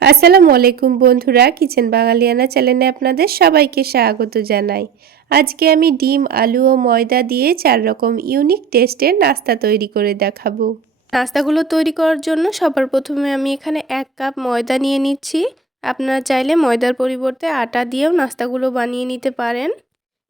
আসসালামু আলাইকুম বন্ধুরা, কিচেন বাঙালিয়ানা চ্যানেলে আপনাদের সবাইকে স্বাগত জানাই। আজকে আমি ডিম, আলু ও ময়দা দিয়ে 4 রকম ইউনিক টেস্টের নাস্তা তৈরি করে দেখাবো। নাস্তাগুলো তৈরি করার জন্য সবার প্রথমে আমি এখানে 1 কাপ ময়দা নিয়ে নিচ্ছি। আপনারা চাইলে ময়দার পরিবর্তে আটা দিয়েও নাস্তাগুলো বানিয়ে নিতে পারেন।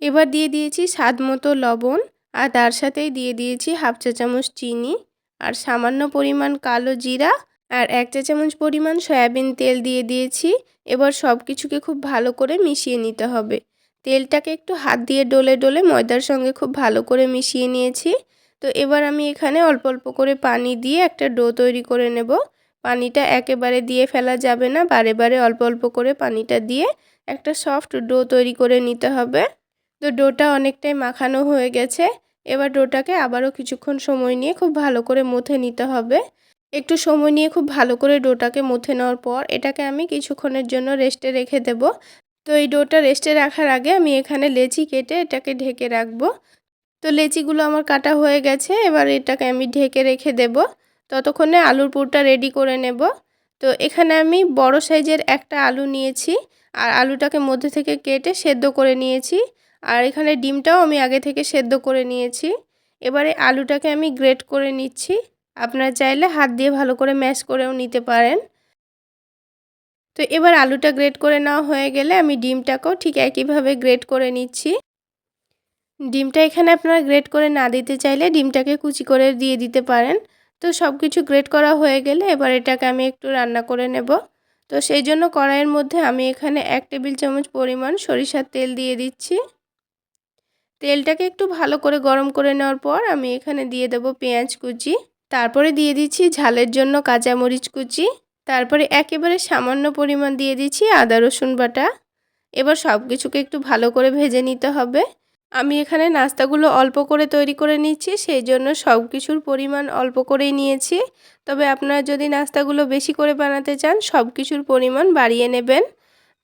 এবার দিয়ে দিয়েছি স্বাদ মতো লবণ, আর তার সাথেই দিয়ে দিয়েছি হাফ চা চামচ চিনি, আর সামান্য পরিমাণ কালো জিরা, আর 1 চা চামচ পরিমাণ সয়াবিন তেল দিয়ে দিয়েছি। এবার সব কিছুকে খুব ভালো করে মিশিয়ে নিতে হবে। তেলটাকে একটু হাত দিয়ে ডলে ডলে ময়দার সঙ্গে খুব ভালো করে মিশিয়ে নিয়েছি। তো এবার আমি এখানে অল্প অল্প করে পানি দিয়ে একটা ডো তৈরি করে নেব। পানিটা একেবারে দিয়ে ফেলা যাবে না, বারে বারে অল্প অল্প করে পানিটা দিয়ে একটা সফট ডো তৈরি করে নিতে হবে। তো ডোটা অনেকটাই মাখানো হয়ে গেছে। এবার ডোটাকে আবারও কিছুক্ষণ সময় নিয়ে খুব ভালো করে মথে নিতে হবে। একটু সময় নিয়ে খুব ভালো করে ডোটাকে মথে নেওয়ার পর এটাকে আমি কিছুক্ষণের জন্য রেস্টে রেখে দেব। তো এই ডোটা রেস্টে রাখার আগে আমি এখানে লেচি কেটে এটাকে ঢেকে রাখবো। তো লেচিগুলো আমার কাটা হয়ে গেছে। এবার এটাকে আমি ঢেকে রেখে দেব। ততক্ষণে আলুর পুরটা রেডি করে নেব। তো এখানে আমি বড় সাইজের একটা আলু নিয়েছি, আর আলুটাকে মধ্যে থেকে কেটে সেদ্ধ করে নিয়েছি। আর এখানে ডিমটাও আমি আগে থেকে সেদ্ধ করে নিয়েছি। এবারে আলুটাকে আমি গ্রেট করে নিচ্ছি। আপনারা চাইলে হাত দিয়ে ভালো করে ম্যাশ করেও নিতে পারেন। তো এবার আলুটা গ্রেট করে নেওয়া হয়ে গেলে আমি ডিমটাকেও ঠিক একইভাবে গ্রেট করে নিচ্ছি। ডিমটা এখানে আপনারা গ্রেট করে না দিতে চাইলে ডিমটাকে কুচি করে দিয়ে দিতে পারেন। তো সব কিছু গ্রেট করা হয়ে গেলে এবার এটাকে আমি একটু রান্না করে নেব। তো সেই জন্য কড়াইয়ের মধ্যে আমি এখানে 1 টেবিল চামচ পরিমাণ সরিষার তেল দিয়ে দিচ্ছি। তেলটাকে একটু ভালো করে গরম করে নেওয়ার পর আমি এখানে দিয়ে দেব পেঁয়াজ কুচি, তারপরে দিয়ে দিচ্ছি ঝালের জন্য কাঁচামরিচ কুচি, তারপরে একেবারে সামান্য পরিমাণ দিয়ে দিচ্ছি আদা রসুন বাটা। এবার সব কিছুকে একটু ভালো করে ভেজে নিতে হবে। আমি এখানে নাস্তাগুলো অল্প করে তৈরি করে নিচ্ছি, সেই জন্য সব কিছুর পরিমাণ অল্প করেই নিয়েছি। তবে আপনারা যদি নাস্তাগুলো বেশি করে বানাতে চান সব কিছুর পরিমাণ বাড়িয়ে নেবেন।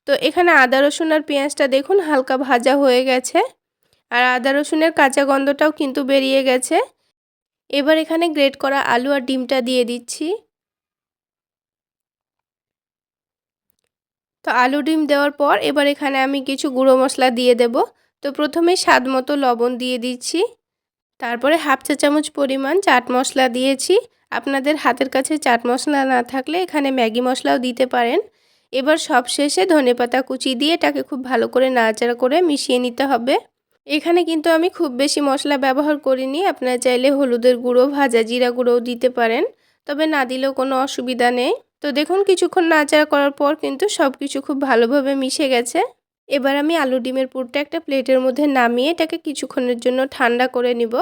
তো এখানে আদা রসুন আর পেঁয়াজটা দেখুন হালকা ভাজা হয়ে গেছে, আর আদা রসুনের কাঁচা গন্ধটাও কিন্তু বেরিয়ে গেছে। এবার এখানে গ্রেট করা আলু আর ডিমটা দিয়ে দিচ্ছি। তো আলু ডিম দেওয়ার পর এবার এখানে আমি কিছু গুঁড়ো মশলা দিয়ে দেব। তো প্রথমে স্বাদ মতো লবণ দিয়ে দিচ্ছি, তারপরে হাফ চা চামচ পরিমাণ চাট মশলা দিয়েছি। আপনাদের হাতের কাছে চাট মশলা না থাকলে এখানে ম্যাগি মশলাও দিতে পারেন। এবার সবশেষে ধনেপাতা কুচি দিয়ে এটাকে খুব ভালো করে নাড়াচাড়া করে মিশিয়ে নিতে হবে। এখানে কিন্তু আমি খুব বেশি মশলা ব্যবহার করিনি। আপনারা চাইলে হলুদের গুঁড়ো, ভাজা জিরা গুঁড়োও দিতে পারেন, তবে না দিলেও কোনো অসুবিধা নেই। তো দেখুন কিছুক্ষণ নাড়াচাড়া করার পর কিন্তু সব কিছু খুব ভালোভাবে মিশে গেছে। এবার আমি আলু ডিমের পুরটা একটা প্লেটের মধ্যে নামিয়ে এটাকে কিছুক্ষণের জন্য ঠান্ডা করে নিব।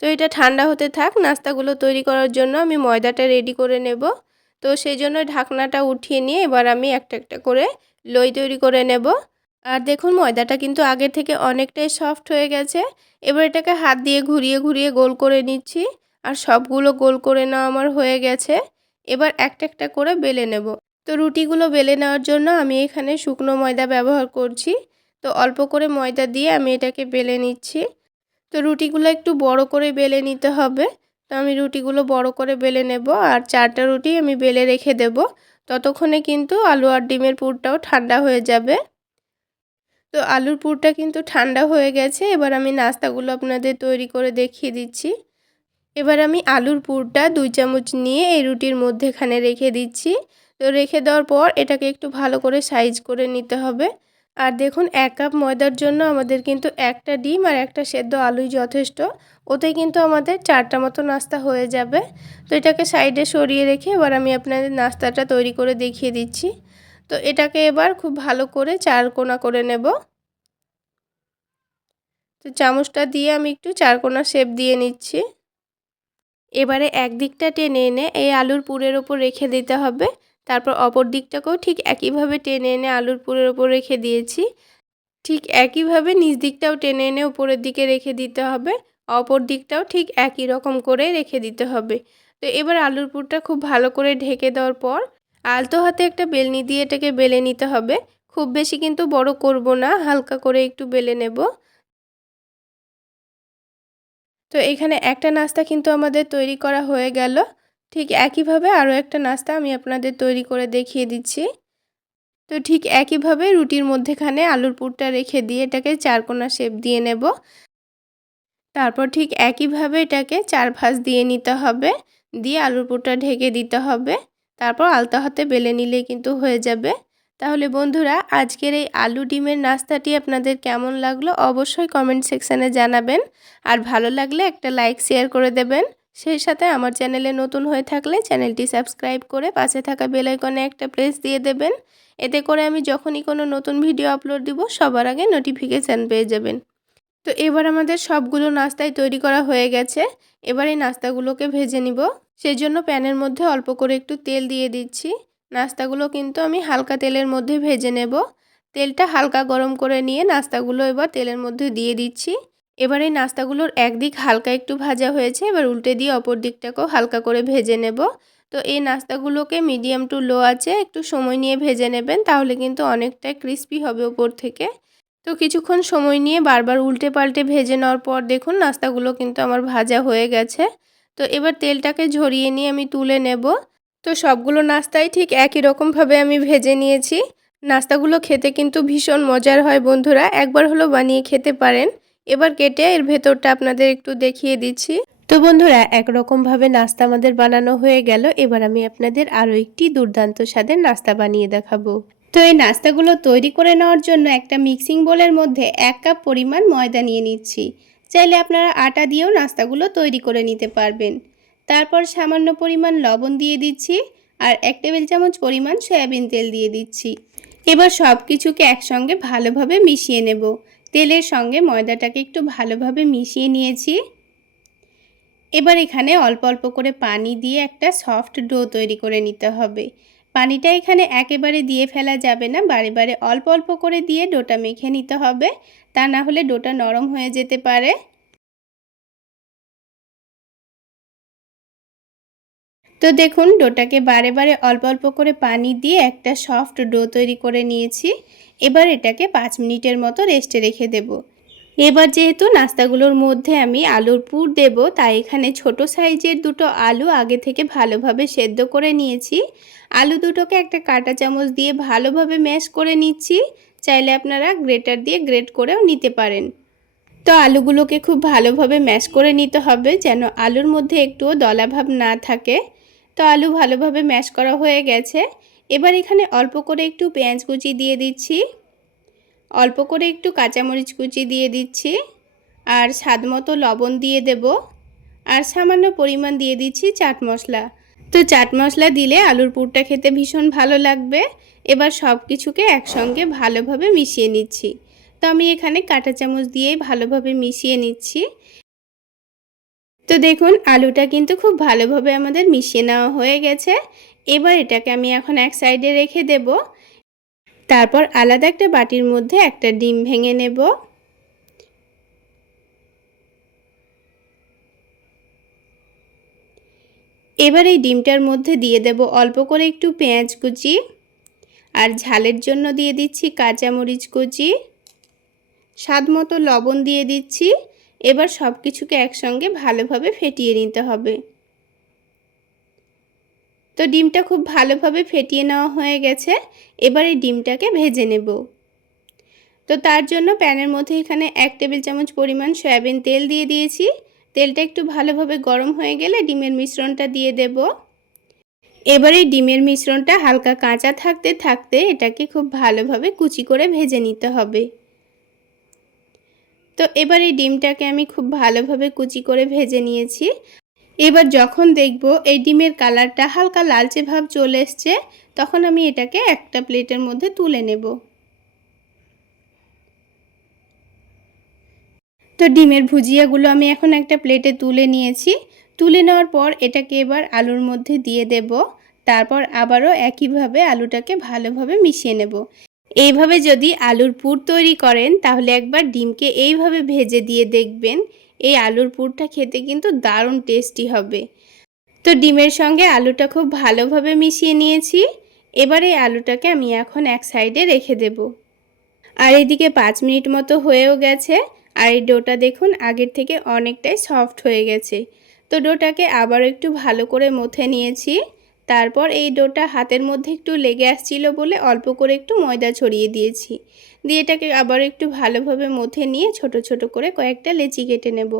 তো এটা ঠান্ডা হতে থাক। নাস্তাগুলো তৈরি করার জন্য আমি ময়দাটা রেডি করে নেব। তো সেই জন্য ঢাকনাটা উঠিয়ে নিয়ে এবার আমি একটা একটা করে লই তৈরি করে নেব। আর দেখুন ময়দাটা কিন্তু আগের থেকে অনেকটাই সফট হয়ে গেছে। এবার এটাকে হাত দিয়ে ঘুরিয়ে ঘুরিয়ে গোল করে নিচ্ছি, আর সবগুলো গোল করে নেওয়া আমার হয়ে গেছে। এবার একটা একটা করে বেলে নেব। তো রুটিগুলো বেলে নেওয়ার জন্য আমি এখানে শুকনো ময়দা ব্যবহার করছি। তো অল্প করে ময়দা দিয়ে আমি এটাকে বেলে নিচ্ছি। তো রুটিগুলো একটু বড় করে বেলে নিতে হবে। তো আমি রুটিগুলো বড় করে বেলে নেব, আর 4টা রুটি আমি বেলে রেখে দেব। ততক্ষণে কিন্তু আলু আর ডিমের পুরটাও ঠান্ডা হয়ে যাবে। তো আলুর পুরটা কিন্তু ঠান্ডা হয়ে গেছে। এবার আমি নাস্তাগুলো আপনাদের তৈরি করে দেখিয়ে দিচ্ছি। এবার আমি আলুর পুরটা 2 চামচ নিয়ে এই রুটির মধ্যেখানে রেখে দিচ্ছি। তো রেখে দেওয়ার পর এটাকে একটু ভালো করে সাইজ করে নিতে হবে। আর দেখুন 1 কাপ ময়দার জন্য আমাদের কিন্তু একটা ডিম আর একটা সেদ্ধ আলুই যথেষ্ট। ওতে কিন্তু আমাদের 4টা মতো নাস্তা হয়ে যাবে। তো এটাকে সাইডে সরিয়ে রেখে এবার আমি আপনাদের নাস্তাটা তৈরি করে দেখিয়ে দিচ্ছি। তো এটাকে এবার খুব ভালো করে 4 কোনা করে নেব। তো চামচটা দিয়ে আমি একটু 4 কোনা শেপ দিয়ে নিচ্ছি। এবারে একদিকটা টেনে এনে এই আলুর পুরের ওপর রেখে দিতে হবে। তারপর অপর দিকটাকেও ঠিক একইভাবে টেনে এনে আলুর পুরের ওপর রেখে দিয়েছি। ঠিক একইভাবে নিচ দিকটাও টেনে এনে উপরের দিকে রেখে দিতে হবে। অপর দিকটাও ঠিক একই রকম করে রেখে দিতে হবে। তো এবার আলুর পুরটা খুব ভালো করে ঢেকে দেওয়ার পর আলতো হাতে একটা বেলনি দিয়ে এটাকে বেলে নিতে হবে। খুব বেশি কিন্তু বড় করব না, হালকা করে একটু বেলে নেব। তো এখানে একটা নাস্তা কিন্তু আমাদের তৈরি করা হয়ে গেল। ঠিক একইভাবে আরও একটা নাস্তা আমি আপনাদের তৈরি করে দেখিয়ে দিচ্ছি। তো ঠিক একইভাবে রুটির মধ্যেখানে আলুর পুরটা রেখে দিয়ে এটাকে চারকোনা শেপ দিয়ে নেব। তারপর ঠিক একইভাবে এটাকে 4 ভাঁজ দিয়ে নিতে হবে। দিয়ে আলুর পুরটা ঢেকে দিতে হবে। তারপর আলতো হাতে বেলে নিলেই কিন্তু হয়ে যাবে। তাহলে বন্ধুরা, আজকের এই আলু ডিমের নাস্তাটি আপনাদের কেমন লাগলো অবশ্যই কমেন্ট সেকশানে জানাবেন। আর ভালো লাগলে একটা লাইক শেয়ার করে দেবেন। সেই সাথে আমার চ্যানেলে নতুন হয়ে থাকলে চ্যানেলটি সাবস্ক্রাইব করে পাশে থাকা বেল আইকনে একটা প্রেস দিয়ে দেবেন। এতে করে আমি যখনই কোনো নতুন ভিডিও আপলোড দিব সবার আগে নোটিফিকেশান পেয়ে যাবেন। তো এবার আমাদের সবগুলো নাস্তাই তৈরি করা হয়ে গেছে। এবার এই নাস্তাগুলোকে ভেজে নিব। সেজন্য প্যানের মধ্যে অল্প করে একটু তেল দিয়ে দিচ্ছি। নাস্তাগুলো কিন্তু আমি হালকা তেলের মধ্যে ভেজে নেব। তেলটা হালকা গরম করে নিয়ে নাস্তাগুলো এবার তেলের মধ্যে দিয়ে দিচ্ছি। এবার এই নাস্তাগুলোর একদিক হালকা একটু ভাজা হয়েছে, এবার উল্টে দিয়ে অপর দিকটাকেও হালকা করে ভেজে নেব। তো এই নাস্তাগুলোকে মিডিয়াম টু লো আঁচে একটু সময় নিয়ে ভেজে নেবেন, তাহলে কিন্তু অনেকটাই ক্রিস্পি হবে ওপর থেকে। তো কিছুক্ষণ সময় নিয়ে বারবার উল্টে পাল্টে ভেজে নেওয়ার পর দেখুন নাস্তাগুলো কিন্তু আমার ভাজা হয়ে গেছে। তো এবার তেলটাকে ঝরিয়ে নিয়ে আমি তুলে নেব। তো সবগুলো নাস্তাই ঠিক একই রকমভাবে আমি ভেজে নিয়েছি। নাস্তাগুলো খেতে কিন্তু ভীষণ মজার হয় বন্ধুরা, একবার হলো বানিয়ে খেতে পারেন। এবার কেটে এর ভেতরটা আপনাদের একটু দেখিয়ে দিচ্ছি। তো বন্ধুরা, একরকমভাবে নাস্তা আমাদের বানানো হয়ে গেল। এবার আমি আপনাদের আরও একটি দুর্দান্ত স্বাদের নাস্তা বানিয়ে দেখাবো। তো এই নাস্তাগুলো তৈরি করে নেওয়ার জন্য একটা মিক্সিং বোলের মধ্যে 1 কাপ পরিমাণ ময়দা নিয়ে নিচ্ছি। চাইলে আপনারা আটা দিয়েও নাস্তাগুলো তৈরি করে নিতে পারবেন। তারপর সামান্য পরিমাণ লবণ দিয়ে দিচ্ছি আর 1 টেবিল চামচ পরিমাণ সয়াবিন তেল দিয়ে দিচ্ছি। এবার সব কিছুকে একসঙ্গে ভালোভাবে মিশিয়ে নেব। তেলের সঙ্গে ময়দাটাকে একটু ভালোভাবে মিশিয়ে নিয়েছি। এবার এখানে অল্প অল্প করে পানি দিয়ে একটা সফট ডো তৈরি করে নিতে হবে। পানিটা এখানে একেবারে দিয়ে ফেলা যাবে না, বারে বারে অল্প অল্প করে দিয়ে ডোটা মেখে নিতে হবে, তা না হলে ডোটা নরম হয়ে যেতে পারে। তো দেখুন ডোটাকে বারে বারে অল্প অল্প করে পানি দিয়ে একটা সফট ডো তৈরি করে নিয়েছি। এবার এটাকে 5 মিনিটের মতো রেস্টে রেখে দেব। এবার যেহেতু নাস্তাগুলোর মধ্যে আমি আলুর পুর দেব, তাই এখানে ছোট সাইজের দুটো আলু আগে থেকে ভালোভাবে সেদ্ধ করে নিয়েছি। আলু দুটোকে একটা কাঁটা চামচ দিয়ে ভালোভাবে ম্যাশ করে নিচ্ছি। চাইলে আপনারা গ্রেটার দিয়ে গ্রেট করেও নিতে পারেন। তো আলুগুলোকে খুব ভালোভাবে ম্যাশ করে নিতে হবে, যেন আলুর মধ্যে একটুও দলাভাব না থাকে। তো আলু ভালোভাবে ম্যাশ করা হয়ে গেছে। এবার এখানে অল্প করে একটু পেঁয়াজ কুচি দিয়ে দিচ্ছি, অল্প করে একটু কাঁচামরিচ কুচি দিয়ে দিচ্ছি, আর স্বাদমতো লবণ দিয়ে দেব, আর সামান্য পরিমাণ দিয়ে দিচ্ছি চাট মশলা। তো চাট মশলা দিলে আলুর পুরটা খেতে ভীষণ ভালো লাগবে। এবার সব কিছুকে একসঙ্গে ভালোভাবে মিশিয়ে নিচ্ছি। তো আমি এখানে কাঁটা চামচ দিয়েই ভালোভাবে মিশিয়ে নিচ্ছি। তো দেখুন আলুটা কিন্তু খুব ভালোভাবে আমাদের মিশিয়ে নেওয়া হয়ে গেছে। এবার এটাকে আমি এখন এক সাইডে রেখে দেব। তারপর আলাদা একটা বাটির মধ্যে একটা ডিম ভেঙে নেব। এবার এই ডিমটার মধ্যে দিয়ে দেব অল্প করে একটু পেঁয়াজ কুচি, আর ঝালের জন্য দিয়ে দিচ্ছি কাঁচামরিচ কুচি, স্বাদমতো লবণ দিয়ে দিচ্ছি। এবার সব কিছুকে একসঙ্গে ভালোভাবে ফেটিয়ে নিতে হবে। তো ডিমটা খুব ভালোভাবে ফেটিয়ে নেওয়া হয়ে গেছে। এবার এই ডিমটাকে ভেজে নেব। তো তার জন্য প্যানের মধ্যে এখানে 1 টেবিল চামচ পরিমাণ সয়াবিন তেল দিয়ে দিয়েছি। তেলটা একটু ভালোভাবে গরম হয়ে গেলে ডিমের মিশ্রণটা দিয়ে দেব। এবার এই ডিমের মিশ্রণটা হালকা কাঁচা থাকতে থাকতে এটাকে খুব ভালোভাবে কুচি করে ভেজে নিতে হবে। তো এবার এই ডিমটাকে আমি খুব ভালোভাবে কুচি করে ভেজে নিয়েছি। এবার যখন দেখব এই ডিমের কালারটা হালকা লালচে ভাব চলে এসছে, তখন আমি এটাকে একটা প্লেটের মধ্যে তুলে নেব। তো ডিমের ভুজিয়াগুলো আমি এখন একটা প্লেটে তুলে নিয়েছি। তুলে নেওয়ার পর এটাকে এবার আলুর মধ্যে দিয়ে দেব। তারপর আবারও একইভাবে আলুটাকে ভালোভাবে মিশিয়ে নেব। এইভাবে যদি আলুর পুর তৈরি করেন তাহলে একবার ডিমকে এইভাবে ভেজে দিয়ে দেখবেন, এই আলুর পুরটা খেতে কিন্তু দারুণ টেস্টি হবে। তো ডিমের সঙ্গে আলুটা খুব ভালোভাবে মিশিয়ে নিয়েছি। এবার এই আলুটাকে আমি এখন এক সাইডে রেখে দেব। আর এদিকে 5 মিনিট মতো হয়েও গেছে। আর এই ডোটা দেখুন আগের থেকে অনেকটাই সফট হয়ে গেছে। তো ডোটাকে আবারও একটু ভালো করে মথে নিয়েছি। তারপর এই ডোটা হাতের মধ্যে একটু লেগে আসছিল বলে অল্প করে একটু ময়দা ছড়িয়ে দিয়েছি। দিয়ে এটাকে আবার একটু ভালোভাবে মথে নিয়ে ছোট ছোট করে কয়েকটা লেচি কেটে নেব।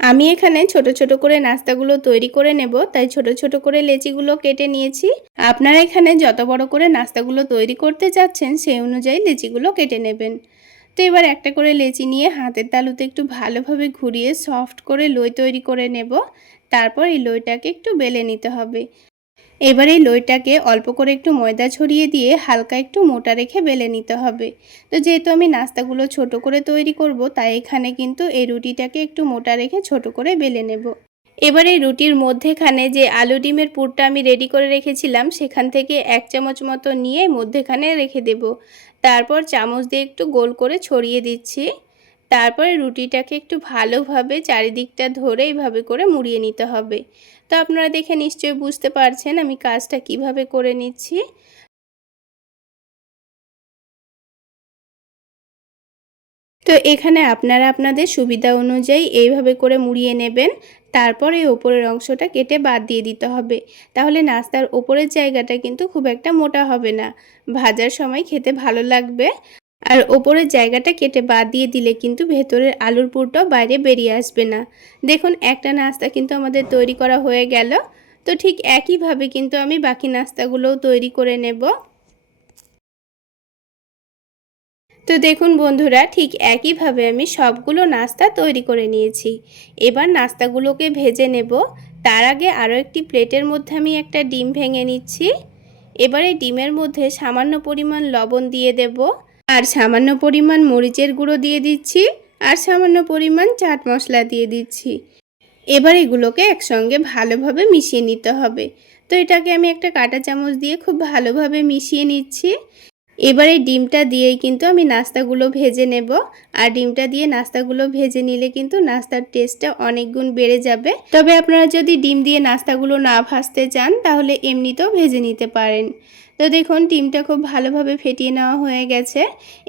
আমি এখানে ছোট ছোট করে নাস্তাগুলো তৈরি করে নেব, তাই ছোট ছোট করে লেচিগুলো কেটে নিয়েছি। আপনারা এখানে যত বড় করে নাস্তাগুলো তৈরি করতে চাচ্ছেন সেই অনুযায়ী লেচিগুলো কেটে নেবেন। তো এবার একটা করে লেচি নিয়ে হাতের তালুতে একটু ভালোভাবে ঘুরিয়ে সফট করে লই তৈরি করে নেব। তারপর এই লইটাকে একটু বেলে নিতে হবে। এবার এই লইটাকে অল্প করে একটু ময়দা ছড়িয়ে দিয়ে হালকা একটু মোটা রেখে বেলে নিতে হবে। তো যেহেতু আমি নাস্তাগুলো ছোট করে তৈরি করব, তাই এখানে কিন্তু এই রুটিটাকে একটু মোটা রেখে ছোট করে বেলে নেব। এবার এই রুটির মধ্যেখানে যে আলু ডিমের পুরটা আমি রেডি করে রেখেছিলাম সেখান থেকে 1 চামচ মতো নিয়ে মধ্যেখানে রেখে দেব। তারপর চামচ দিয়ে একটু গোল করে ছড়িয়ে দিচ্ছি। তারপরে রুটিটাকে একটু ভালোভাবে চারিদিকটা ধরে এইভাবে করে মুড়িয়ে নিতে হবে। তো আপনারা দেখে নিশ্চয়ই বুঝতে পারছেন আমি কাজটা কিভাবে করে নিচ্ছি। তো এখানে আপনারা আপনাদের সুবিধা অনুযায়ী এইভাবে করে মুড়িয়ে নেবেন। তারপর এই ওপরের অংশটা কেটে বাদ দিয়ে দিতে হবে। তাহলে নাস্তার ওপরের জায়গাটা কিন্তু খুব একটা মোটা হবে না, ভাজার সময় খেতে ভালো লাগবে। আর ওপরের জায়গাটা কেটে বাদ দিয়ে দিলে কিন্তু ভেতরের আলুর পুরটাও বাইরে বেরিয়ে আসবে না। দেখুন একটা নাস্তা কিন্তু আমাদের তৈরি করা হয়ে গেল। তো ঠিক একইভাবে কিন্তু আমি বাকি নাস্তাগুলোও তৈরি করে নেব। তো দেখুন বন্ধুরা, ঠিক একইভাবে আমি সবগুলো নাস্তা তৈরি করে নিয়েছি। এবার নাস্তাগুলোকে ভেজে নেব। তার আগে আরও একটি প্লেটের মধ্যে আমি একটা ডিম ভেঙে নিচ্ছি। এবার এই ডিমের মধ্যে সামান্য পরিমাণ লবণ দিয়ে দেব, আর সামান্য পরিমাণ মরিচের গুঁড়ো দিয়ে দিচ্ছি, আর সামান্য পরিমাণ চাট মশলা দিয়ে দিচ্ছি। এবার এগুলোকে একসঙ্গে ভালোভাবে মিশিয়ে নিতে হবে। তো এটাকে আমি একটা কাঁটা চামচ দিয়ে খুব ভালোভাবে মিশিয়ে নিচ্ছি। এবার এই ডিমটা দিয়েই কিন্তু আমি নাস্তাগুলো ভেজে নেব। আর ডিমটা দিয়ে নাস্তাগুলো ভেজে নিলে কিন্তু নাস্তার টেস্টটা অনেক গুণ বেড়ে যাবে। তবে আপনারা যদি ডিম দিয়ে নাস্তাগুলো না ভাজতে চান তাহলে এমনিতেও ভেজে নিতে পারেন। তো দেখুন ডিমটা খুব ভালোভাবে ফেটিয়ে নেওয়া হয়ে গেছে।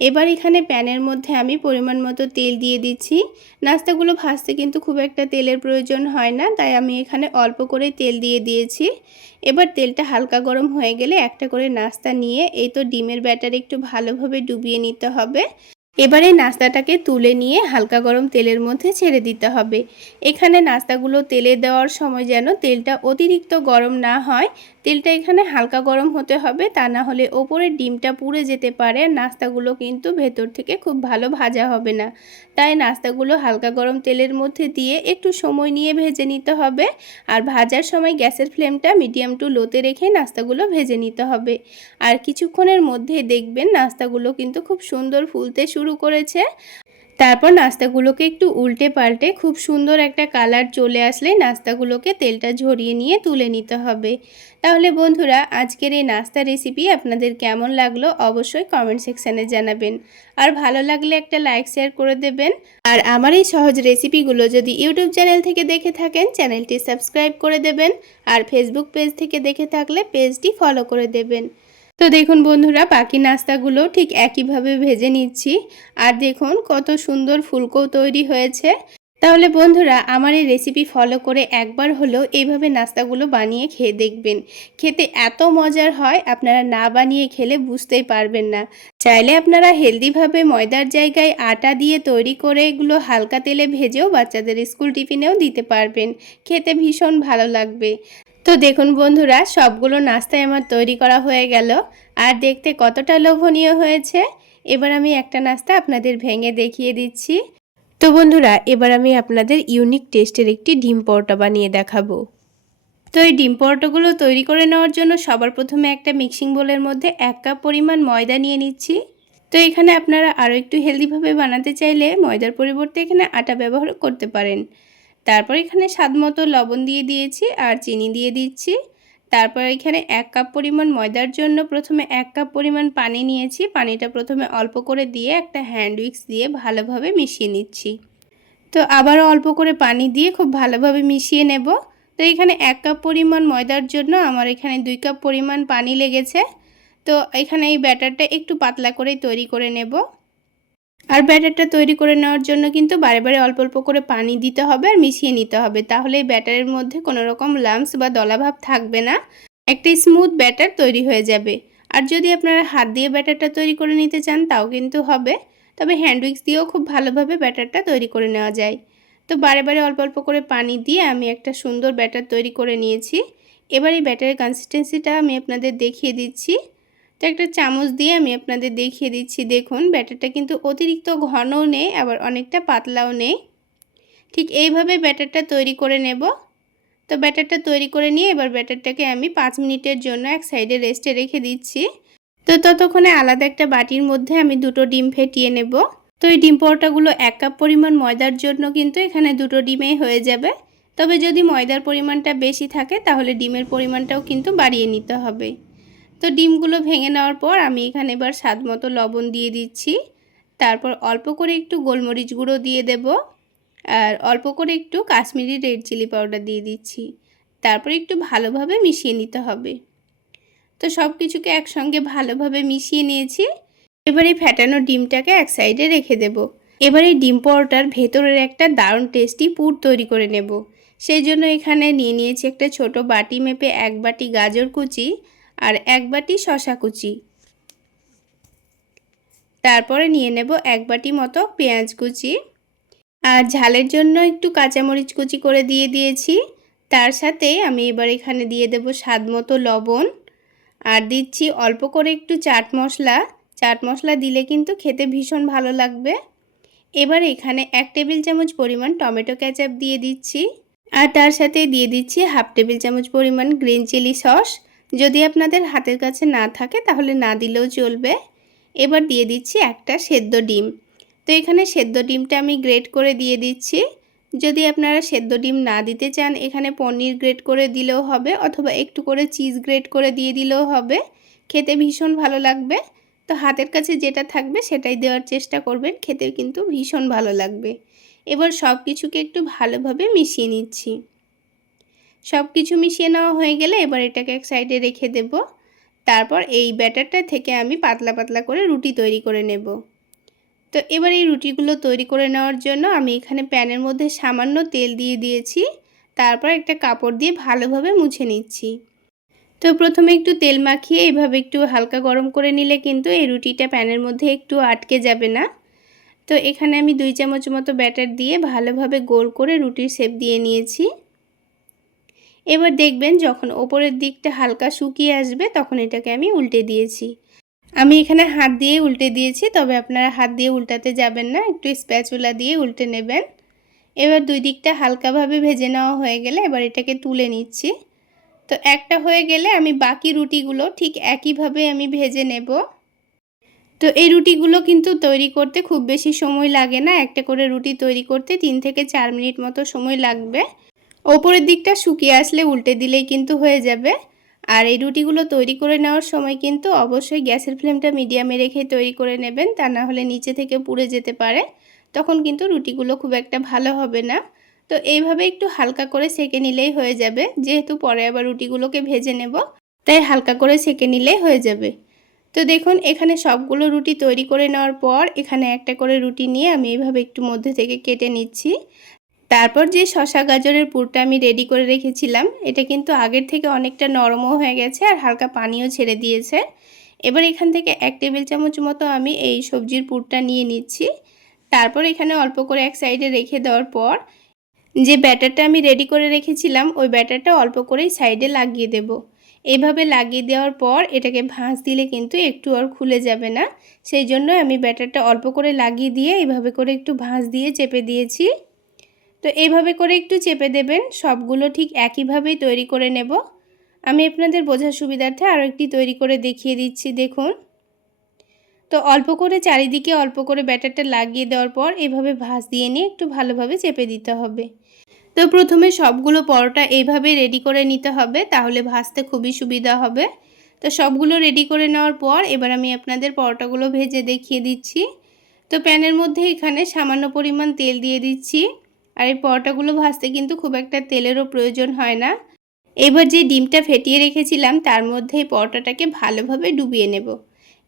এবার এখানে প্যানের মধ্যে আমি পরিমাণ মতো তেল দিয়ে দিচ্ছি। নাস্তাগুলো ভাজতে কিন্তু খুব একটা তেলের প্রয়োজন হয় না, তাই আমি এখানে অল্প করে তেল দিয়ে দিয়েছি। এবার তেলটা হালকা গরম হয়ে গেলে একটা করে নাস্তা নিয়ে এই তো ডিমের ব্যাটারে একটু ভালোভাবে ডুবিয়ে নিতে হবে। এবারে নাস্তাটাকে তুলে নিয়ে হালকা গরম তেলের মধ্যে ছেড়ে দিতে হবে। এখানে নাস্তাগুলো তেলে দেওয়ার সময় যেন তেলটা অতিরিক্ত গরম না হয়। তেলটা এখানে হালকা গরম হতে হবে, তা না হলে ওপরের ডিমটা পুড়ে যেতে পারে। নাস্তাগুলো কিন্তু ভেতর থেকে খুব ভালো ভাজা হবে না। তাই নাস্তাগুলো হালকা গরম তেলের মধ্যে দিয়ে একটু সময় নিয়ে ভেজে নিতে হবে। আর ভাজার সময় গ্যাসের ফ্লেমটা মিডিয়াম টু লোতে রেখে নাস্তাগুলো ভেজে নিতে হবে। আর কিছুক্ষণের মধ্যে দেখবেন নাস্তাগুলো কিন্তু খুব সুন্দর ফুলতে শুরু করেছে। তারপর নাস্তাগুলোকে একটু উল্টে পাল্টে খুব সুন্দর একটা কালার চলে আসলে নাস্তাগুলোকে তেলটা ঝরিয়ে নিয়ে তুলে নিতে হবে। তাহলে বন্ধুরা, আজকের এই নাস্তা রেসিপি আপনাদের কেমন লাগলো অবশ্যই কমেন্ট সেকশানে জানাবেন। আর ভালো লাগলে একটা লাইক শেয়ার করে দেবেন। আর আমার এই সহজ রেসিপিগুলো যদি ইউটিউব চ্যানেল থেকে দেখে থাকেন চ্যানেলটি সাবস্ক্রাইব করে দেবেন। আর ফেসবুক পেজ থেকে দেখে থাকলে পেজটি ফলো করে দেবেন। তো দেখুন বন্ধুরা, বাকি নাস্তাগুলো ঠিক একইভাবে ভেজে নিচ্ছি। আর দেখুন কত সুন্দর ফুলকো তৈরি হয়েছে। তাহলে বন্ধুরা, আমার এই রেসিপি ফলো করে একবার হলেও এইভাবে নাস্তাগুলো বানিয়ে খেয়ে দেখবেন। খেতে এত মজার হয়, আপনারা না বানিয়ে খেলে বুঝতেই পারবেন না। চাইলে আপনারা হেলদিভাবে ময়দার জায়গায় আটা দিয়ে তৈরি করে এগুলো হালকা তেলে ভেজেও বাচ্চাদের স্কুল টিফিনেও দিতে পারবেন। খেতে ভীষণ ভালো লাগবে। তো দেখুন বন্ধুরা, সবগুলো নাস্তাই আমার তৈরি করা হয়ে গেল। আর দেখতে কতটা লোভনীয় হয়েছে। এবার আমি একটা নাস্তা আপনাদের ভেঙে দেখিয়ে দিচ্ছি। তো বন্ধুরা, এবার আমি আপনাদের ইউনিক টেস্টের একটি ডিম পরোটা বানিয়ে দেখাবো। তো এই ডিম পরোটাগুলো তৈরি করে নেওয়ার জন্য সবার প্রথমে একটা মিক্সিং বোলের মধ্যে 1 কাপ পরিমাণ ময়দা নিয়ে নিচ্ছি। তো এখানে আপনারা আরও একটু হেলদিভাবে বানাতে চাইলে ময়দার পরিবর্তে এখানে আটা ব্যবহার করতে পারেন। তারপর এখানে স্বাদমতো লবণ দিয়ে দিয়েছি আর চিনি দিয়ে দিচ্ছি। তারপর এখানে 1 কাপ পরিমাণ ময়দার জন্য প্রথমে 1 কাপ পরিমাণ পানি নিয়েছি। পানিটা প্রথমে অল্প করে দিয়ে একটা হ্যান্ড উইক্স দিয়ে ভালোভাবে মিশিয়ে নিচ্ছি। তো আবারও অল্প করে পানি দিয়ে খুব ভালোভাবে মিশিয়ে নেব। তো এখানে 1 কাপ পরিমাণ ময়দার জন্য আমার এখানে 2 কাপ পরিমাণ পানি লেগেছে। তো এখানে এই ব্যাটারটা একটু পাতলা করে তৈরি করে নেব। আর ব্যাটারটা তৈরি করে নেওয়ার জন্য কিন্তু বারে বারে অল্প অল্প করে পানি দিতে হবে আর মিশিয়ে নিতে হবে, তাহলে এই ব্যাটারের মধ্যে কোনো রকম লাম্পস বা দলাভাব থাকবে না, একটা স্মুথ ব্যাটার তৈরি হয়ে যাবে। আর যদি আপনারা হাত দিয়ে ব্যাটারটা তৈরি করে নিতে চান তাও কিন্তু হবে, তবে হ্যান্ড উইক্স দিয়েও খুব ভালোভাবে ব্যাটারটা তৈরি করে নেওয়া যায়। তো বারে বারে অল্প অল্প করে পানি দিয়ে আমি একটা সুন্দর ব্যাটার তৈরি করে নিয়েছি। এবার এই ব্যাটারের কনসিস্টেন্সিটা আমি আপনাদের দেখিয়ে দিচ্ছি। তো একটা চামচ দিয়ে আমি আপনাদের দেখিয়ে দিচ্ছি। দেখুন ব্যাটারটা কিন্তু অতিরিক্ত ঘনও নেই আবার অনেকটা পাতলাও নেই, ঠিক এইভাবে ব্যাটারটা তৈরি করে নেব। তো ব্যাটারটা তৈরি করে নিয়ে এবার ব্যাটারটাকে আমি 5 মিনিটের জন্য এক সাইডে রেস্টে রেখে দিচ্ছি। তো ততক্ষণে আলাদা একটা বাটির মধ্যে আমি 2টো ডিম ফেটিয়ে নেব। তো এই ডিম পরোটাগুলো 1 কাপ পরিমাণ ময়দার জন্য কিন্তু এখানে 2টো ডিমেই হয়ে যাবে, তবে যদি ময়দার পরিমাণটা বেশি থাকে তাহলে ডিমের পরিমাণটাও কিন্তু বাড়িয়ে নিতে হবে। তো ডিমগুলো ভেঙে নেওয়ার পর আমি এখানে এবার স্বাদ মতো লবণ দিয়ে দিচ্ছি, তারপর অল্প করে একটু গোলমরিচ গুঁড়ো দিয়ে দেব, আর অল্প করে একটু কাশ্মীরি রেড চিলি পাউডার দিয়ে দিচ্ছি। তারপর একটু ভালোভাবে মিশিয়ে নিতে হবে। তো সব কিছুকে একসঙ্গে ভালোভাবে মিশিয়ে নিয়েছি। এবার এই ফ্যাটানো ডিমটাকে এক সাইডে রেখে দেব। এবার এই ডিম পরোটার ভেতরের একটা দারুণ টেস্টি পুর তৈরি করে নেব। সেই জন্য এখানে নিয়ে নিয়েছি একটা ছোট বাটি মেপে 1 বাটি গাজর কুচি আর 1 বাটি শসা কুচি। তারপরে নিয়ে নেব 1 বাটি মতো পেঁয়াজ কুচি, আর ঝালের জন্য একটু কাঁচামরিচ কুচি করে দিয়ে দিয়েছি। তার সাথে আমি এবার এখানে দিয়ে দেব স্বাদ মতো লবণ, আর দিচ্ছি অল্প করে একটু চাট মশলা। চাট মশলা দিলে কিন্তু খেতে ভীষণ ভালো লাগবে। এবার এখানে 1 টেবিল চামচ পরিমাণ টমেটো কেচাপ দিয়ে দিচ্ছি, আর তার সাথে দিয়ে দিচ্ছি হাফ টেবিল চামচ পরিমাণ গ্রিন চিলি সস। যদি আপনাদের হাতের কাছে না থাকে তাহলে না দিলেও চলবে। এবার দিয়ে দিচ্ছি একটা সেদ্ধ ডিম। তো এখানে সেদ্ধ ডিমটা আমি গ্রেট করে দিয়ে দিচ্ছি। যদি আপনারা সেদ্ধ ডিম না দিতে চান এখানে পনির গ্রেট করে দিলেও হবে, অথবা একটু করে চিজ গ্রেট করে দিয়ে দিলেও হবে, খেতে ভীষণ ভালো লাগবে। তো হাতের কাছে যেটা থাকবে সেটাই দেওয়ার চেষ্টা করবেন, খেতে কিন্তু ভীষণ ভালো লাগবে। এবার সব কিছুকে একটু ভালোভাবে মিশিয়ে নিচ্ছি। সব কিছু মিশিয়ে নেওয়া হয়ে গেলে এবার এটাকে এক সাইডে রেখে দেব। তারপর এই ব্যাটারটা থেকে আমি পাতলা পাতলা করে রুটি তৈরি করে নেব। তো এবার এই রুটিগুলো তৈরি করে নেওয়ার জন্য আমি এখানে প্যানের মধ্যে সামান্য তেল দিয়ে দিয়েছি, তারপর একটা কাপড় দিয়ে ভালোভাবে মুছে নিচ্ছি। তো প্রথমে একটু তেল মাখিয়ে এইভাবে একটু হালকা গরম করে নিলে কিন্তু এই রুটিটা প্যানের মধ্যে একটু আটকে যাবে না। তো এখানে আমি 2 চামচ মতো ব্যাটার দিয়ে ভালোভাবে গোল করে রুটির শেপ দিয়ে নিয়েছি। এবার দেখবেন যখন ওপরের দিকটা হালকা শুকিয়ে আসবে তখন এটাকে আমি উল্টে দিয়েছি। আমি এখানে হাত দিয়ে উল্টে দিয়েছি, তবে আপনারা হাত দিয়ে উল্টাতে যাবেন না, একটু স্প্যাচুলা দিয়ে উল্টে নেবেন। এবার 2 দিকটা হালকাভাবে ভেজে নেওয়া হয়ে গেলে এবার এটাকে তুলে নিচ্ছি। তো একটা হয়ে গেলে আমি বাকি রুটিগুলো ঠিক একইভাবে আমি ভেজে নেব। তো এই রুটিগুলো কিন্তু তৈরি করতে খুব বেশি সময় লাগে না, একটা করে রুটি তৈরি করতে 3 থেকে 4 মিনিট মতো সময় লাগবে। ওপরের দিকটা শুকিয়ে আসলে উল্টে দিলেই কিন্তু হয়ে যাবে। আর এই রুটিগুলো তৈরি করে নেওয়ার সময় কিন্তু অবশ্যই গ্যাসের ফ্লেমটা মিডিয়ামে রেখে তৈরি করে নেবেন, তা না হলে নিচে থেকে পুড়ে যেতে পারে, তখন কিন্তু রুটিগুলো খুব একটা ভালো হবে না। তো এইভাবে একটু হালকা করে সেঁকে নিলেই হয়ে যাবে, যেহেতু পরে আবার রুটিগুলোকে ভেজে নেব, তাই হালকা করে সেঁকে নিলেই হয়ে যাবে। তো দেখুন এখানে সবগুলো রুটি তৈরি করে নেওয়ার পর এখানে একটা করে রুটি নিয়ে আমি এইভাবে একটু মধ্যে থেকে কেটে নিচ্ছি। তারপর যে শসা গাজরের পুরটা আমি রেডি করে রেখেছিলাম এটা কিন্তু আগের থেকে অনেকটা নরমও হয়ে গেছে আর হালকা পানিও ছেড়ে দিয়েছে। এবার এখান থেকে 1 টেবিল চামচ মতো আমি এই সবজির পুরটা নিয়ে নিচ্ছি। তারপর এখানে অল্প করে এক সাইডে রেখে দেওয়ার পর যে ব্যাটারটা আমি রেডি করে রেখেছিলাম ওই ব্যাটারটা অল্প করেই সাইডে লাগিয়ে দেব। এইভাবে লাগিয়ে দেওয়ার পর এটাকে ভাঁজ দিলে কিন্তু একটু আর খুলে যাবে না, সেই জন্য আমি ব্যাটারটা অল্প করে লাগিয়ে দিয়ে এইভাবে করে একটু ভাঁজ দিয়ে চেপে দিয়েছি। তো এইভাবে করে একটু চেপে দেবেন, সবগুলো ঠিক একইভাবেই তৈরি করে নেব। আমি আপনাদের বোঝার সুবিধার্থে আরও একটি তৈরি করে দেখিয়ে দিচ্ছি, দেখুন। তো অল্প করে চারিদিকে অল্প করে ব্যাটারটা লাগিয়ে দেওয়ার পর এভাবে ভাঁজ দিয়ে নিয়ে একটু ভালোভাবে চেপে দিতে হবে। তো প্রথমে সবগুলো পরোটা এইভাবে রেডি করে নিতে হবে, তাহলে ভাজতে খুবই সুবিধা হবে। তো সবগুলো রেডি করে নেওয়ার পর এবার আমি আপনাদের পরোটাগুলো ভেজে দেখিয়ে দিচ্ছি। তো প্যানের মধ্যে এখানে সামান্য পরিমাণ তেল দিয়ে দিচ্ছি, আর এই পরোটাগুলো ভাজতে কিন্তু খুব একটা তেলেরও প্রয়োজন হয় না। এবার যে ডিমটা ফেটিয়ে রেখেছিলাম তার মধ্যে এই পরোটাটাকে ভালোভাবে ডুবিয়ে নেব।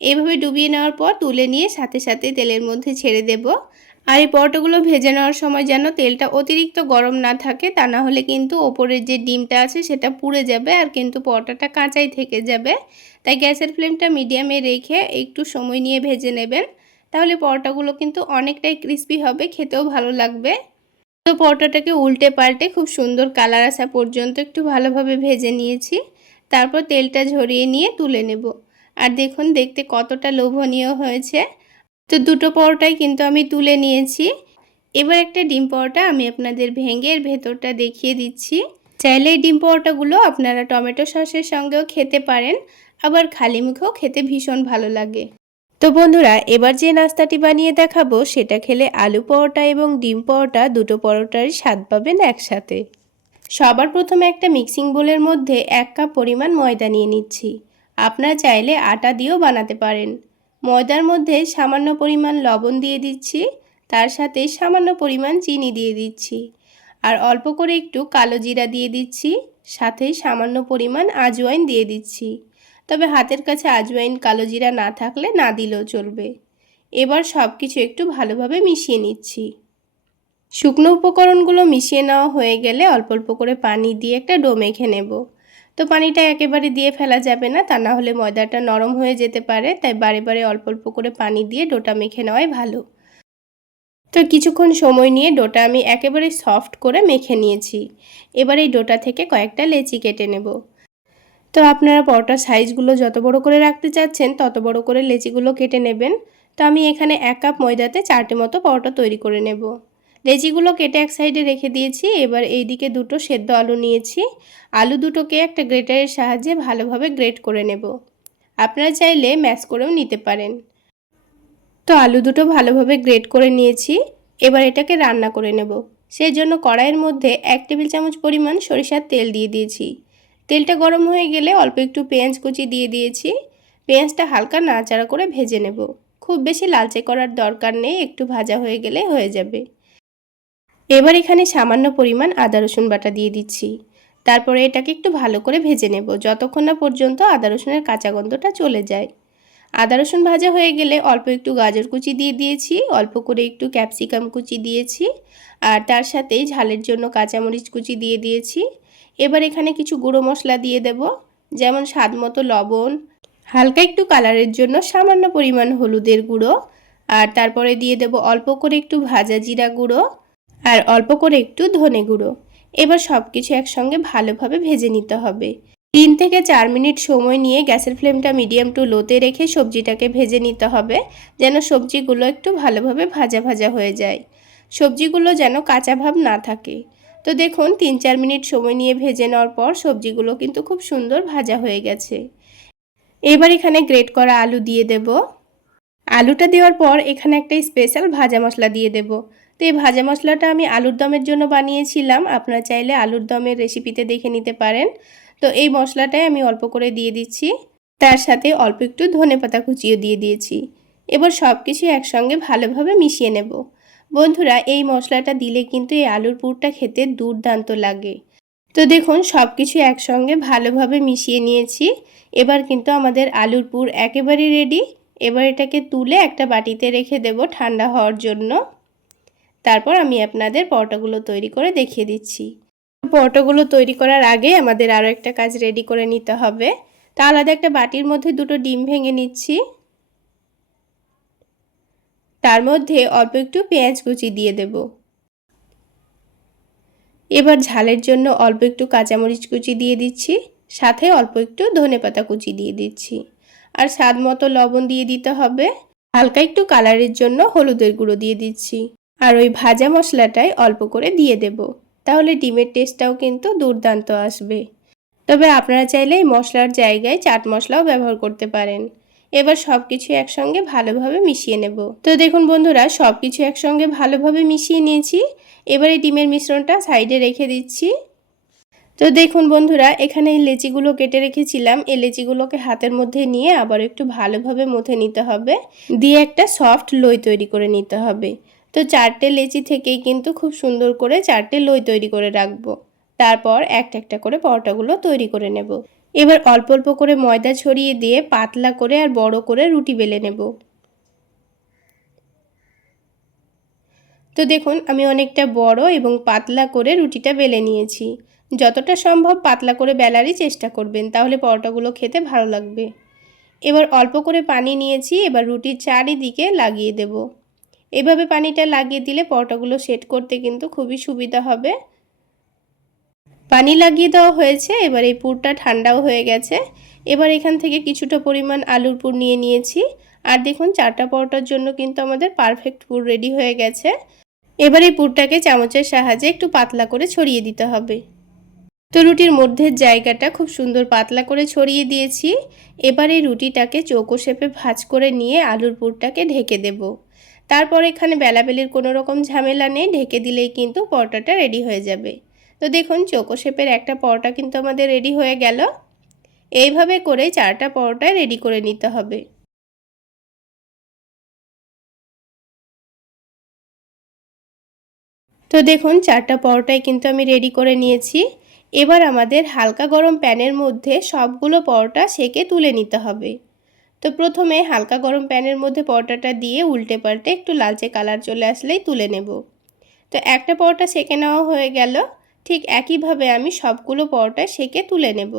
এভাবে ডুবিয়ে নেওয়ার পর তুলে নিয়ে সাথে সাথে তেলের মধ্যে ছেড়ে দেব। আর এই পরোটাগুলো ভেজে নেওয়ার সময় যেন তেলটা অতিরিক্ত গরম না থাকে, তা না হলে কিন্তু ওপরের যে ডিমটা আছে সেটা পুড়ে যাবে আর কিন্তু পরোটাটা কাঁচাই থেকে যাবে। তাই গ্যাসের ফ্লেমটা মিডিয়ামে রেখে একটু সময় নিয়ে ভেজে নেবেন, তাহলে পরোটাগুলো কিন্তু অনেকটাই ক্রিস্পি হবে, খেতেও ভালো লাগবে। তো পরোটাটাকে উল্টে পাল্টে খুব সুন্দর কালার আসা পর্যন্ত একটু ভালোভাবে ভেজে নিয়েছি। তারপর তেলটা ঝরিয়ে নিয়ে তুলে নেব। আর দেখুন দেখতে কতটা লোভনীয় হয়েছে। তো দুটো পরোটাই কিন্তু আমি তুলে নিয়েছি। এবার একটা ডিম পরোটা আমি আপনাদের ভেঙে এর ভেতরটা দেখিয়ে দিচ্ছি। চাইলে এই ডিম পরোটাগুলো আপনারা টমেটো সসের সঙ্গেও খেতে পারেন, আবার খালি মুখেও খেতে ভীষণ ভালো লাগে। তো বন্ধুরা, এবার যে নাস্তাটি বানিয়ে দেখাবো সেটা খেলে আলু পরোটা এবং ডিম পরোটা দুটো পরোটারই স্বাদ পাবেন একসাথে। সবার প্রথমে একটা মিক্সিং বোলের মধ্যে 1 কাপ পরিমাণ ময়দা নিয়ে নিচ্ছি। আপনারা চাইলে আটা দিয়েও বানাতে পারেন। ময়দার মধ্যে সামান্য পরিমাণ লবণ দিয়ে দিচ্ছি, তার সাথে সামান্য পরিমাণ চিনি দিয়ে দিচ্ছি, আর অল্প করে একটু কালো জিরা দিয়ে দিচ্ছি, সাথে সামান্য পরিমাণ আজওয়াইন দিয়ে দিচ্ছি। তবে হাতের কাছে আজওয়াইন কালো জিরা না থাকলে না দিলেও চলবে। এবার সব কিছু একটু ভালোভাবে মিশিয়ে নিচ্ছি। শুকনো উপকরণগুলো মিশিয়ে নেওয়া হয়ে গেলে অল্প অল্প করে পানি দিয়ে একটা ডো মেখে নেব। তো পানিটা একেবারে দিয়ে ফেলা যাবে না, তা না হলে ময়দাটা নরম হয়ে যেতে পারে, তাই বারে বারে অল্প অল্প করে পানি দিয়ে ডোটা মেখে নেওয়াই ভালো। তো কিছুক্ষণ সময় নিয়ে ডোটা আমি একেবারে সফট করে মেখে নিয়েছি। এবার এই ডোটা থেকে কয়েকটা লেচি কেটে নেব। তো আপনারা পরোটার সাইজগুলো যত বড় করে রাখতে চাচ্ছেন তত বড় করে লেচিগুলো কেটে নেবেন। তো আমি এখানে 1 কাপ ময়দাতে 4টে মতো পরোটা তৈরি করে নেব। লেচিগুলো কেটে এক সাইডে রেখে দিয়েছি। এবার এইদিকে দুটো সেদ্ধ আলু নিয়েছি। আলু দুটোকে একটা গ্রেটারের সাহায্যে ভালোভাবে গ্রেট করে নেব। আপনারা চাইলে ম্যাশ করেও নিতে পারেন। তো আলু দুটো ভালোভাবে গ্রেট করে নিয়েছি। এবার এটাকে রান্না করে নেব। সেই জন্য কড়াইয়ের মধ্যে 1 টেবিল চামচ পরিমাণ সরিষার তেল দিয়ে দিয়েছি। তেলটা গরম হয়ে গেলে অল্প একটু পেঁয়াজ কুচি দিয়ে দিয়েছি। পেঁয়াজটা হালকা নাড়াচাড়া করে ভেজে নেব। খুব বেশি লালচে করার দরকার নেই, একটু ভাজা হয়ে গেলে হয়ে যাবে। এবার এখানে সামান্য পরিমাণ আদা রসুন বাটা দিয়ে দিচ্ছি। তারপরে এটাকে একটু ভালো করে ভেজে নেব যতক্ষণ না পর্যন্ত আদা রসুনের কাঁচা গন্ধটা চলে যায়। আদা রসুন ভাজা হয়ে গেলে অল্প একটু গাজর কুচি দিয়ে দিয়েছি, অল্প করে একটু ক্যাপসিকাম কুচি দিয়েছি, আর তার সাথেই ঝালের জন্য কাঁচামরিচ কুচি দিয়ে দিয়েছি। এবার এখানে কিছু গুঁড়ো মশলা দিয়ে দেব, যেমন স্বাদ মতো লবণ, হালকা একটু কালারের জন্য সামান্য পরিমাণ হলুদের গুঁড়ো, আর তারপরে দিয়ে দেব অল্প করে একটু ভাজা জিরা গুঁড়ো, আর অল্প করে একটু ধনে গুঁড়ো। এবার সব কিছু একসঙ্গে ভালোভাবে ভেজে নিতে হবে। 3 থেকে 4 মিনিট সময় নিয়ে গ্যাসের ফ্লেমটা মিডিয়াম টু লোতে রেখে সবজিটাকে ভেজে নিতে হবে, যেন সবজিগুলো একটু ভালোভাবে ভাজা ভাজা হয়ে যায়। সবজিগুলো যেন কাঁচা ভাব না থাকে। তো দেখুন 3-4 মিনিট সময় নিয়ে ভেজে নেওয়ার পর সবজিগুলো কিন্তু খুব সুন্দর ভাজা হয়ে গেছে। এবার এখানে গ্রেট করা আলু দিয়ে দেব। আলুটা দেওয়ার পর এখানে একটা স্পেশাল ভাজা মশলা দিয়ে দেব। তো এই ভাজা মশলাটা আমি আলুর দমের জন্য বানিয়েছিলাম, আপনারা চাইলে আলুর দমের রেসিপিতে দেখে নিতে পারেন। তো এই মশলাটাই আমি অল্প করে দিয়ে দিচ্ছি, তার সাথে অল্প একটু ধনেপাতা কুচিও দিয়ে দিয়েছি। এবার সব কিছু একসঙ্গে ভালোভাবে মিশিয়ে নেব। বন্ধুরা, এই মশলাটা দিলে কিন্তু এই আলুর পুরটা খেতে দুর্দান্ত লাগে। তো দেখুন সব কিছু একসঙ্গে ভালোভাবে মিশিয়ে নিয়েছি। এবার কিন্তু আমাদের আলুর পুর একেবারে রেডি। এবার এটাকে তুলে একটা বাটিতে রেখে দেব ঠান্ডা হওয়ার জন্য। তারপর আমি আপনাদের পরোটাগুলো তৈরি করে দেখিয়ে দিচ্ছি। পরোটাগুলো তৈরি করার আগে আমাদের আরও একটা কাজ রেডি করে নিতে হবে। তা আলাদা একটা বাটির মধ্যে দুটো ডিম ভেঙে নিচ্ছি। তার মধ্যে অল্প একটু পেঁয়াজ কুচি দিয়ে দেব। এবার ঝালের জন্য অল্প একটু কাঁচামরিচ কুচি দিয়ে দিচ্ছি, সাথে অল্প একটু ধনেপাতা কুচি দিয়ে দিচ্ছি, আর স্বাদ মতো লবণ দিয়ে দিতে হবে। হালকা একটু কালারের জন্য হলুদের গুঁড়ো দিয়ে দিচ্ছি, আর ওই ভাজা মশলাটাই অল্প করে দিয়ে দেব। তাহলে ডিমের টেস্টটাও কিন্তু দুর্দান্ত আসবে। তবে আপনারা চাইলে এই মশলার জায়গায় চাট মশলাও ব্যবহার করতে পারেন। এবার সব কিছু একসঙ্গে ভালোভাবে মিশিয়ে নেব। তো দেখুন বন্ধুরা, সব কিছু একসঙ্গে ভালোভাবে মিশিয়ে নিয়েছি। এবার এই ডিমের মিশ্রণটা সাইডে রেখে দিচ্ছি। তো দেখুন বন্ধুরা, এখানে এই লেচিগুলো কেটে রেখেছিলাম, এই লেচিগুলোকে হাতের মধ্যে নিয়ে আবার একটু ভালোভাবে মথে নিতে হবে, দিয়ে একটা সফট লই তৈরি করে নিতে হবে। তো 4টে লেচি থেকেই কিন্তু খুব সুন্দর করে 4টে লই তৈরি করে রাখবো। তারপর একটা একটা করে পরোটাগুলো তৈরি করে নেব। এবার অল্প অল্প করে ময়দা ছড়িয়ে দিয়ে পাতলা করে আর বড় করে রুটি বেলে নেব। তো দেখুন আমি অনেকটা বড় এবং পাতলা করে রুটিটা বেলে নিয়েছি। যতটা সম্ভব পাতলা করে বেলারই চেষ্টা করবেন, তাহলে পরোটাগুলো খেতে ভালো লাগবে। এবার অল্প করে পানি নিয়েছি, এবার রুটির চারিদিকে লাগিয়ে দেব। এভাবে পানিটা লাগিয়ে দিলে পরোটাগুলো সেট করতে কিন্তু খুবই সুবিধা হবে। পানি লাগিয়ে দেওয়া হয়েছে, এবার এই পুরটা ঠান্ডাও হয়ে গেছে। এবার এখান থেকে কিছুটা পরিমাণ আলুর পুর নিয়ে নিয়েছি। আর দেখুন 4টা পরোটার জন্য কিন্তু আমাদের পারফেক্ট পুর রেডি হয়ে গেছে। এবার এই পুরটাকে চামচের সাহায্যে একটু পাতলা করে ছড়িয়ে দিতে হবে। তো রুটির মধ্যের জায়গাটা খুব সুন্দর পাতলা করে ছড়িয়ে দিয়েছি। এবার এই রুটিটাকে চৌকো শেপে ভাঁজ করে নিয়ে আলুর পুরটাকে ঢেকে দেব। তারপর এখানে বেলাবেলির কোনো রকম ঝামেলা নেই, ঢেকে দিলেই কিন্তু পরোটাটা রেডি হয়ে যাবে। তো দেখুন চৌকো শেপের একটা পরোটা কিন্তু আমাদের রেডি হয়ে গেল। এইভাবে করে 4টা পরোটা রেডি করে নিতে হবে। তো দেখুন 4টা পরোটাই কিন্তু আমি রেডি করে নিয়েছি। এবার আমাদের হালকা গরম প্যানের মধ্যে সবগুলো পরোটা সেকে তুলে নিতে হবে। তো প্রথমে হালকা গরম প্যানের মধ্যে পরোটাটা দিয়ে উল্টে পাল্টে একটু লালচে কালার চলে আসলেই তুলে নেব। তো একটা পরোটা সেকে নেওয়া হয়ে গেল। ঠিক একইভাবে আমি সবগুলো পরোটা সেকে তুলে নেব।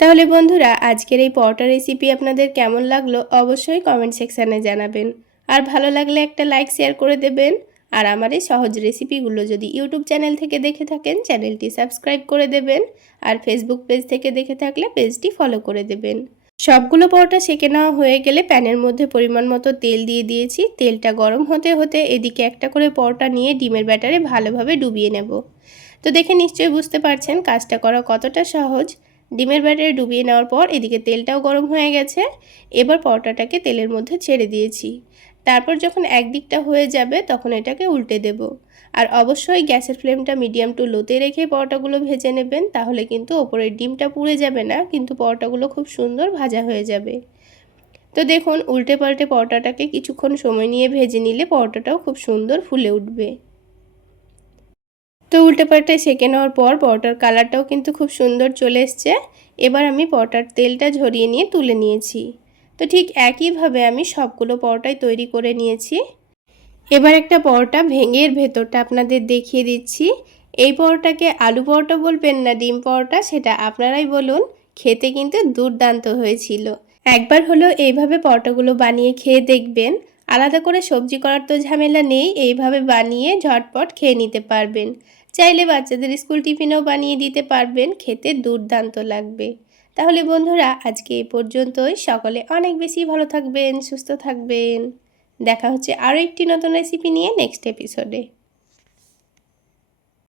তাহলে বন্ধুরা আজকের এই পরোটা রেসিপি আপনাদের কেমন লাগলো অবশ্যই কমেন্ট সেকশানে জানাবেন। আর ভালো লাগলে একটা লাইক শেয়ার করে দেবেন। আর আমার এই সহজ রেসিপিগুলো যদি ইউটিউব চ্যানেল থেকে দেখে থাকেন চ্যানেলটি সাবস্ক্রাইব করে দেবেন। আর ফেসবুক পেজ থেকে দেখে থাকলে পেজটি ফলো করে দেবেন। সবগুলো পরোটা সেকে নেওয়া হয়ে গেলে প্যানের মধ্যে পরিমাণ মতো তেল দিয়ে দিয়েছি। তেলটা গরম হতে হতে এদিকে একটা করে পরোটা নিয়ে ডিমের ব্যাটারে ভালোভাবে ডুবিয়ে নেব। তো দেখে নিশ্চয়ই বুঝতে পারছেন কাজটা করা কতটা সহজ। ডিমের ব্যাটারে ডুবিয়ে নেওয়ার পর এদিকে তেলটাও গরম হয়ে গেছে। এবার পরোটাটাকে তেলের মধ্যে ছেড়ে দিয়েছি। তারপর যখন একদিকটা হয়ে যাবে তখন এটাকে উল্টে দেব। আর অবশ্যই গ্যাসের ফ্লেমটা মিডিয়াম টু লোতে রেখে পরোটাগুলো ভেজে নেবেন, তাহলে কিন্তু ওপরের ডিমটা পুড়ে যাবে না, কিন্তু পরোটাগুলো খুব সুন্দর ভাজা হয়ে যাবে। তো দেখুন উল্টে পাল্টে পরোটাটাকে কিছুক্ষণ সময় নিয়ে ভেজে নিলে পরোটাটাও খুব সুন্দর ফুলে উঠবে। তো উল্টে পাল্টে সেঁকে নেওয়ার পর পরোটার কালারটাও কিন্তু খুব সুন্দর চলে এসছে। এবার আমি পরোটার তেলটা ঝরিয়ে নিয়ে তুলে নিয়েছি। তো ঠিক একইভাবে আমি সবগুলো পরোটাই তৈরি করে নিয়েছি। এবার একটা পরোটা ভেঙে এর ভেতরটা আপনাদের দেখিয়ে দিচ্ছি। এই পরোটাকে আলু পরোটা বলবেন না ডিম পরোটা সেটা আপনারাই বলুন, খেতে কিন্তু দুর্দান্ত হয়েছিল। একবার হলেও এইভাবে পরোটাগুলো বানিয়ে খেয়ে দেখবেন। আলাদা করে সবজি করার তো ঝামেলা নেই, এইভাবে বানিয়ে ঝটপট খেয়ে নিতে পারবেন। চাইলে বাচ্চাদের স্কুল টিফিনেও বানিয়ে দিতে পারবেন, খেতে দুর্দান্ত লাগবে। তাহলে বন্ধুরা আজকে এ পর্যন্তই। সকলে অনেক বেশি ভালো থাকবেন, সুস্থ থাকবেন। দেখা হচ্ছে আরও একটি নতুন রেসিপি নিয়ে নেক্সট এপিসোডে।